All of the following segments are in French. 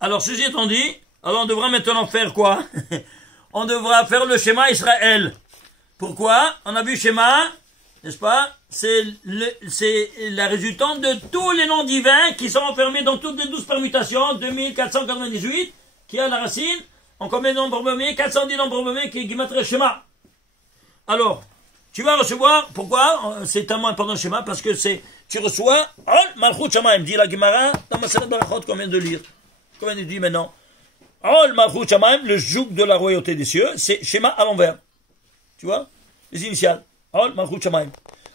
Alors, ceci étant dit, alors on devra maintenant faire quoi? On devra faire le schéma Israël. Pourquoi? On a vu schéma, n'est-ce pas? C'est la résultante de tous les noms divins qui sont enfermés dans toutes les 12 permutations, 2498, qui a la racine, en combien de nombres premiers? 410 nombres premiers qui mettent le schéma. Alors, tu vas recevoir, pourquoi? C'est tellement important le schéma, parce que tu reçois, Ol Malchut Shamayim, dit la Gemara, dans ma Masechet Berachot qu'on vient de lire. Comment il dit maintenant? Ol Malchut Shamayim, le joug de la royauté des cieux, c'est schéma à l'envers. Tu vois? Les initiales. Ol Malchut Shamayim.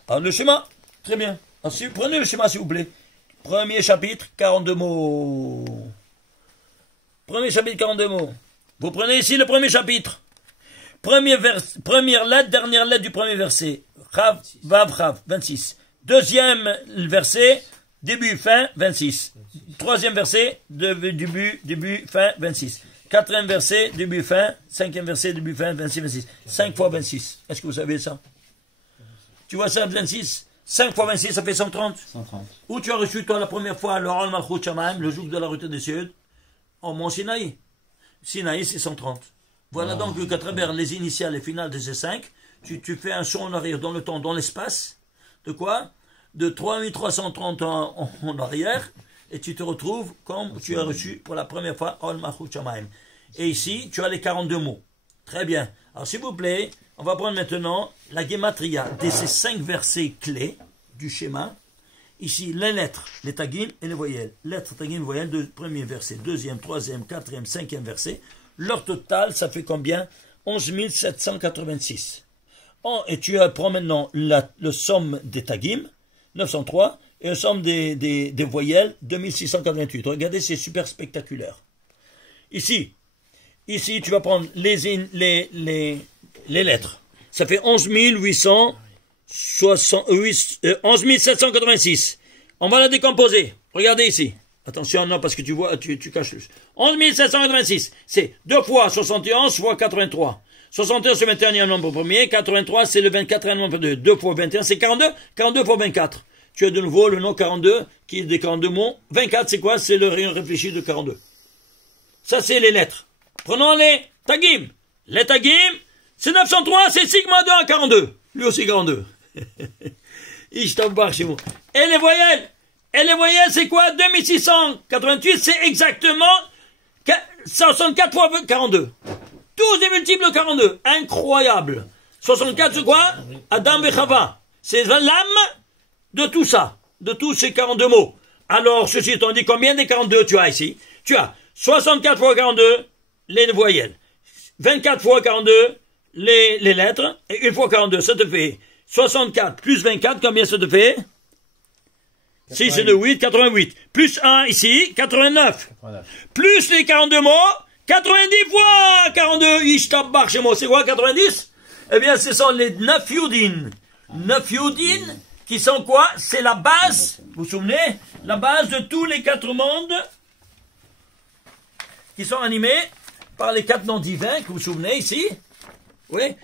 Alors le schéma, très bien. Alors, prenez le schéma s'il vous plaît. Premier chapitre, 42 mots. Premier chapitre, 42 mots. Vous prenez ici le premier chapitre. Première lettre, dernière lettre du premier verset. Chav, Vav, Chav, 26. Deuxième verset, début, fin, 26. Troisième verset, début, fin, 26. Quatrième verset, début, fin. Cinquième verset, début, fin, 26, 26. 5 fois 26. Est-ce que vous savez ça? Tu vois ça, 26? 5 fois 26, ça fait 130. 130. Où tu as reçu, toi, la première fois, le Ol Malchut Shamayim, le joug de la route des cieux, en mont Sinaï. Sinaï, c'est 130. Voilà donc qu'à travers les initiales et finales de ces 5, tu fais un saut en arrière dans le temps, dans l'espace. De quoi? De 3330 ans en arrière, et tu te retrouves comme tu as reçu pour la première fois Ol Malchut Shamayim. Et ici, tu as les 42 mots. Très bien. Alors, s'il vous plaît, on va prendre maintenant la gematria de ces 5 versets clés du schéma. Ici, les lettres, les tagim et les voyelles. Lettres, tagim, voyelles, premier verset, deuxième, troisième, quatrième, cinquième verset. Leur total, ça fait combien? 11 786. Et tu prends maintenant le somme des tagim, 903, et le somme des voyelles, 2688. Regardez, c'est super spectaculaire. Ici, tu vas prendre les lettres. Ça fait 11 786. On va la décomposer. Regardez ici. Attention, non, parce que tu vois, tu caches plus. 11 786, c'est 2 fois 71 fois 83. 61, c'est le 21e nombre premier. 83, c'est le 24e nombre premier. 2 fois 21, c'est 42. 42 fois 24. Tu as de nouveau le nom 42, qui est des 42 mots. 24, c'est quoi? C'est le rayon réfléchi de 42. Ça, c'est les lettres. Prenons les tagim. Les tagim, c'est 903, c'est sigma 2 à 42. Lui aussi 42. chez vous. Et les voyelles? Et les voyelles, c'est quoi? 2688, c'est exactement 64 fois 42. Tous des multiples de 42. Incroyable. 64, c'est quoi? Adam et Chava. C'est l'âme de tout ça. De tous ces 42 mots. Alors, ceci étant dit, combien des 42 tu as ici? Tu as 64 fois 42, les voyelles. 24 fois 42, les lettres. Et 1 fois 42, ça te fait 64 plus 24, combien ça te fait? 6 c'est de 8, 88. Plus 1 ici, 89. Plus les 42 mots, 90 fois 42. Ishtabach chez moi, c'est quoi 90? Eh bien, ce sont les 9 Yudin. 9 Yudin, qui sont quoi? C'est la base, vous vous souvenez? La base de tous les 4 mondes qui sont animés par les 4 noms divins, que vous vous souvenez ici? Oui.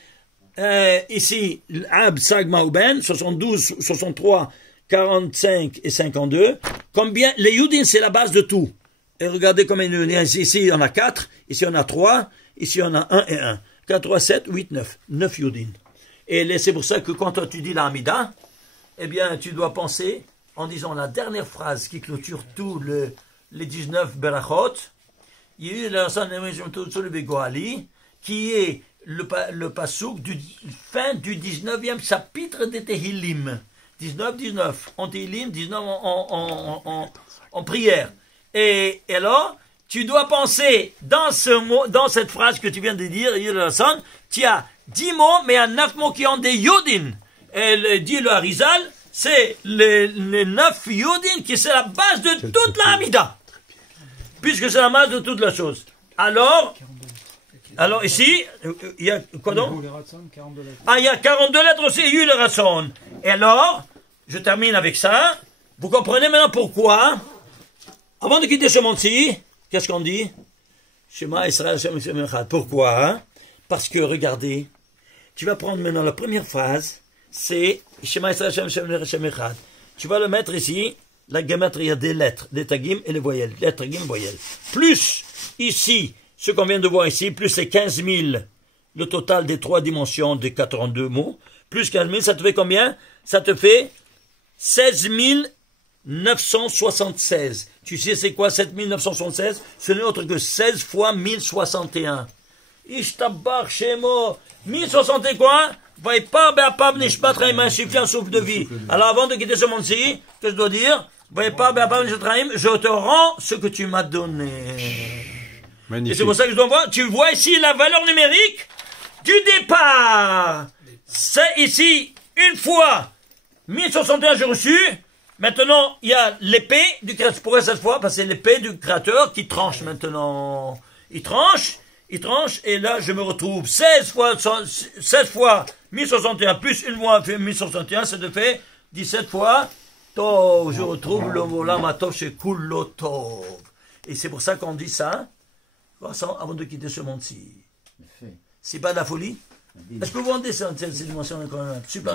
Ici, Ab, Sagma, Uben, 72, 63, 45 et 52. Combien? Les Yudin, c'est la base de tout. Et regardez combien il y a ici. Ici, on a 4. Ici, on a 3. Ici, on a 1 et 1. 4, 3, 7, 8, 9. 9 Yudin. Et c'est pour ça que quand tu dis la Hamida, eh bien, tu dois penser, en disant la dernière phrase qui clôture tous les 19 Berachot, il y a eu la qui est le pasouk du fin du 19e chapitre des Tehillim. 19. En Tehillim, 19 en prière. Et alors, tu dois penser dans cette phrase que tu viens de dire, tu as 10 mots, mais il y a 9 mots qui ont des Yodin. Et dit le Harizal, c'est les 9 Yodin qui c'est la base de toute la Hamida. Puisque c'est la base de toute la chose. Alors ici, il y a quoi donc? Il y a 42 lettres aussi, il y a eu le Ratson. Et alors, je termine avec ça. Vous comprenez maintenant pourquoi? Avant de quitter ce monde-ci, qu'est-ce qu'on dit? Shema Israël Shem Shem Echad. Pourquoi? Hein? Parce que, regardez, tu vas prendre maintenant la première phrase, c'est Shema Israël Shem Shem Echad. Tu vas le mettre ici, la gematria des lettres, des tagim et les voyelles. Lettres, tagim, voyelles. Plus, ici, ce qu'on vient de voir ici, plus les 15 000, le total des 3 dimensions des 82 mots, plus 15 000, ça te fait combien? Ça te fait 16 976. Tu sais c'est quoi 7 976? Ce n'est autre que 16 fois 1061. Ishtabar Shemo. 1060 et quoi? Vaipar be'apab nishbatraim, insuffit un souffle de vie. Alors avant de quitter ce monde-ci, que je dois dire? Vaipar be'apab nishbatraim, je te rends ce que tu m'as donné. Magnifique. Et c'est pour ça que je dois voir. Tu vois ici la valeur numérique du départ. C'est ici, une fois 1061 j'ai reçu. Maintenant, il y a l'épée du créateur. Pourquoi cette fois? Parce que c'est l'épée du créateur qui tranche maintenant. Il tranche, et là, je me retrouve 16 fois 1061 plus une fois 1061, ça te fait 17 fois Tov. Je retrouve le Olam HaTov chez Kullo Tov. Et c'est pour ça qu'on dit ça, avant de quitter ce monde-ci. C'est pas de la folie? Est-ce que vous rendez cette dimension? Super.